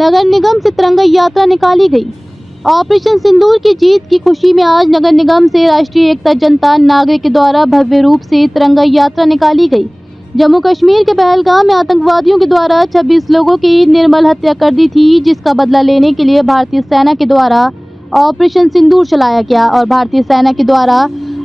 नगर निगम से तिरंगा यात्रा निकाली गई। ऑपरेशन सिंदूर की जीत की खुशी में आज नगर निगम से राष्ट्रीय एकता जनता नागरिक के द्वारा भव्य रूप से तिरंगा यात्रा निकाली गई। जम्मू कश्मीर के पहलगाम में आतंकवादियों के द्वारा 26 लोगों की निर्मल हत्या कर दी थी, जिसका बदला लेने के लिए भारतीय सेना के द्वारा ऑपरेशन सिंदूर चलाया गया और भारतीय सेना के द्वारा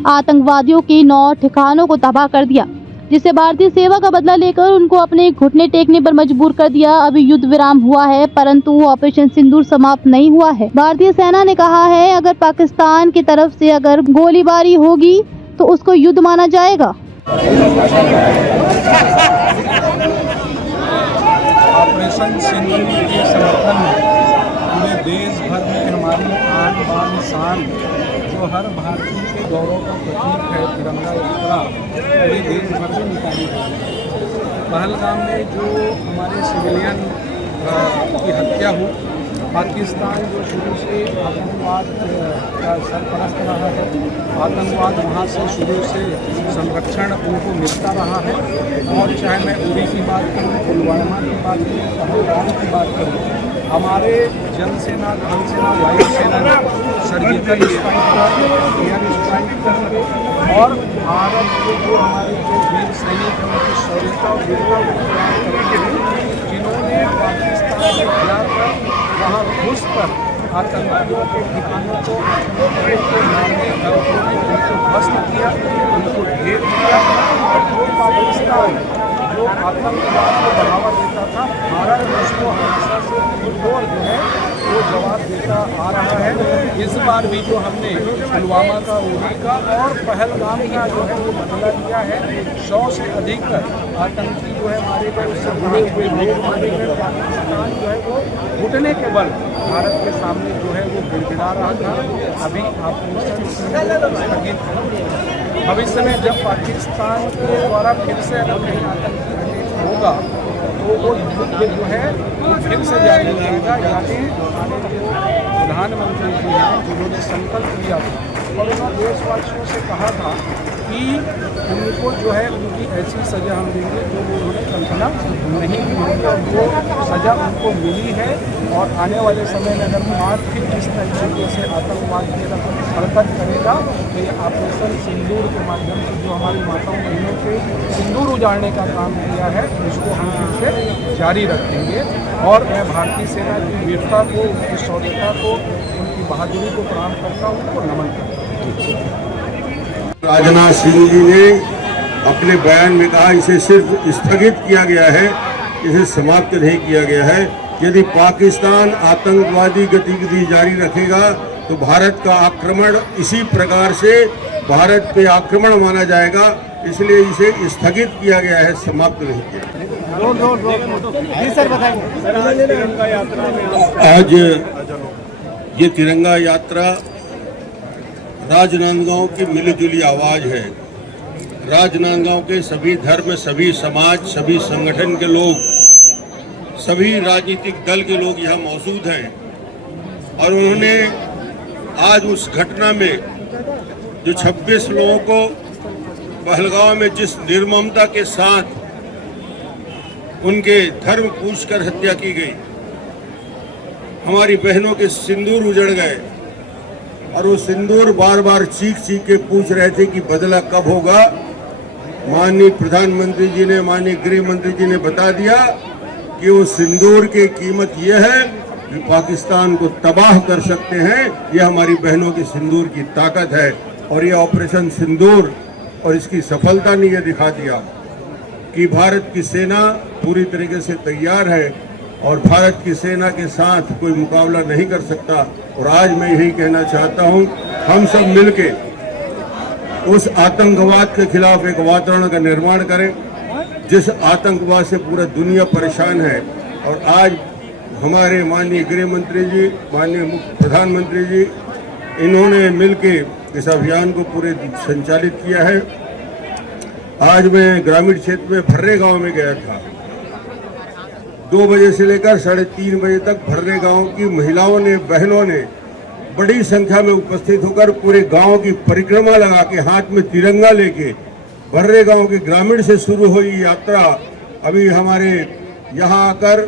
आतंकवादियों के 9 ठिकानों को तबाह कर दिया, जिससे भारतीय सेवा का बदला लेकर उनको अपने घुटने टेकने पर मजबूर कर दिया। अभी युद्ध विराम हुआ है, परंतु ऑपरेशन सिंदूर समाप्त नहीं हुआ है। भारतीय सेना ने कहा है, अगर पाकिस्तान की तरफ से अगर गोलीबारी होगी तो उसको युद्ध माना जाएगा। ऑपरेशन सिंदूर के समर्थन में पूरे देश भर में हमारी आन बान शान जो हर भारतीय के गौरव का प्रतीक है तिरंगा यात्रा पूरे देश भर में निकाली गई। पहलगाम में जो हमारे सिविलियन की हत्या हुई, पाकिस्तान जो शुरू से आतंकवाद का सरपरस्त रहा है, आतंकवाद वहाँ से शुरू से संरक्षण उनको मिलता रहा है। और चाहे मैं उरी की बात करूँ, पुलवामा की बात करूँ, पहलगाम की बात करूँ, हमारे जल सेना, थल सेना, वायु सेना ने सर्जिकल स्ट्राइक कर, एयर स्ट्राइक करके और भारत के जो हमारे जो वीर सैनिक हैं उनकी शौर्यता और वीरता को बयान करते हैं, जिन्होंने पाकिस्तान से जाकर वहाँ घुस कर आतंकवादियों के ठिकानों को मारने उनको ध्वस्त किया, उनको ढेर किया। और जो पाकिस्तान जो आतंकवाद को बढ़ावा देता था, भारत उसको हमेशा से मुंहतोड़ जो है वो जवाब देता आ रहा है। इस बार भी जो हमने पुलवामा का, उरी का और पहलगाम का जो है वो बदला लिया है। 100 से अधिक आतंकी जो है मारे गए, उससे जुड़े हुए लोग मारे गए। पाकिस्तान जो है वो घुटने के बल भारत के सामने जो है वो गिड़गिड़ा रहा था। अभी ऑपरेशन स्थगित है। भविष्य में जब पाकिस्तान के द्वारा फिर से अगर कहीं आतंकी अटैक होगा तो वो युद्ध जो है वो फिर से जारी रहेगा। यानी हमारे जो प्रधानमंत्री जी हैं जिन्होंने संकल्प लिया था और उन्होंने देशवासियों से कहा था कि उनको जो है उनकी ऐसी सज़ा हम देंगे जो उन्होंने कल्पना नहीं की होगी, और वो सज़ा उनको मिली है। और आने वाले समय में अगर भारत फिर इस तरीके से आतंकवाद की तरफ हरकत करेगा तो ये ऑपरेशन सिंदूर के माध्यम से जो हमारी माताओं बहनों के सिंदूर उजाड़ने का काम किया है उसको हम फिर से जारी रखेंगे। और मैं भारतीय सेना की वीरता को, उनकी शौर्यता को, उनकी बहादुरी को प्रणाम करता हूँ, उनको नमन करता हूँ। राजनाथ सिंह जी ने अपने बयान में कहा इसे सिर्फ स्थगित किया गया है, इसे समाप्त नहीं किया गया है। यदि पाकिस्तान आतंकवादी गतिविधि जारी रखेगा तो भारत का आक्रमण इसी प्रकार से भारत पे आक्रमण माना जाएगा, इसलिए इसे स्थगित किया गया है, समाप्त नहीं किया। जी सर बताएंगे। तिरंगा यात्रा में आज ये तिरंगा यात्रा राजनांदगांव की मिलीजुली आवाज है। राजनांदगांव के सभी धर्म, सभी समाज, सभी संगठन के लोग, सभी राजनीतिक दल के लोग यहाँ मौजूद हैं और उन्होंने आज उस घटना में जो 26 लोगों को पहलगाम में जिस निर्ममता के साथ उनके धर्म पूछकर हत्या की गई, हमारी बहनों के सिंदूर उजड़ गए और वो सिंदूर बार बार चीख चीख के पूछ रहे थे कि बदला कब होगा। माननीय प्रधानमंत्री जी ने, माननीय गृह मंत्री जी ने बता दिया कि वो सिंदूर की कीमत ये है कि पाकिस्तान को तबाह कर सकते हैं। ये हमारी बहनों की सिंदूर की ताकत है और ये ऑपरेशन सिंदूर और इसकी सफलता ने ये दिखा दिया कि भारत की सेना पूरी तरीके से तैयार है और भारत की सेना के साथ कोई मुकाबला नहीं कर सकता। और आज मैं यही कहना चाहता हूं, हम सब मिलके उस आतंकवाद के खिलाफ एक वातावरण का निर्माण करें जिस आतंकवाद से पूरा दुनिया परेशान है। और आज हमारे माननीय गृह मंत्री जी, माननीय प्रधानमंत्री जी, इन्होंने मिलके इस अभियान को पूरे संचालित किया है। आज मैं ग्रामीण क्षेत्र में भर्रे गांव में गया था। 2 बजे से लेकर 3:30 बजे तक भर्रे गांव की महिलाओं ने, बहनों ने बड़ी संख्या में उपस्थित होकर पूरे गांव की परिक्रमा लगा के हाथ में तिरंगा लेके भर्रे गांव के ग्रामीण से शुरू हुई यात्रा अभी हमारे यहाँ आकर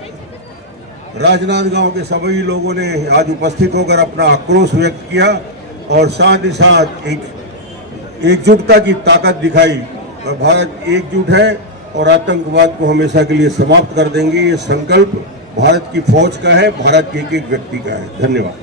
राजनांदगांव के सभी लोगों ने आज उपस्थित होकर अपना आक्रोश व्यक्त किया और साथ ही साथ एक एकजुटता की ताकत दिखाई। और भारत एकजुट है और आतंकवाद को हमेशा के लिए समाप्त कर देंगे। ये संकल्प भारत की फौज का है, भारत के एक एक व्यक्ति का है। धन्यवाद।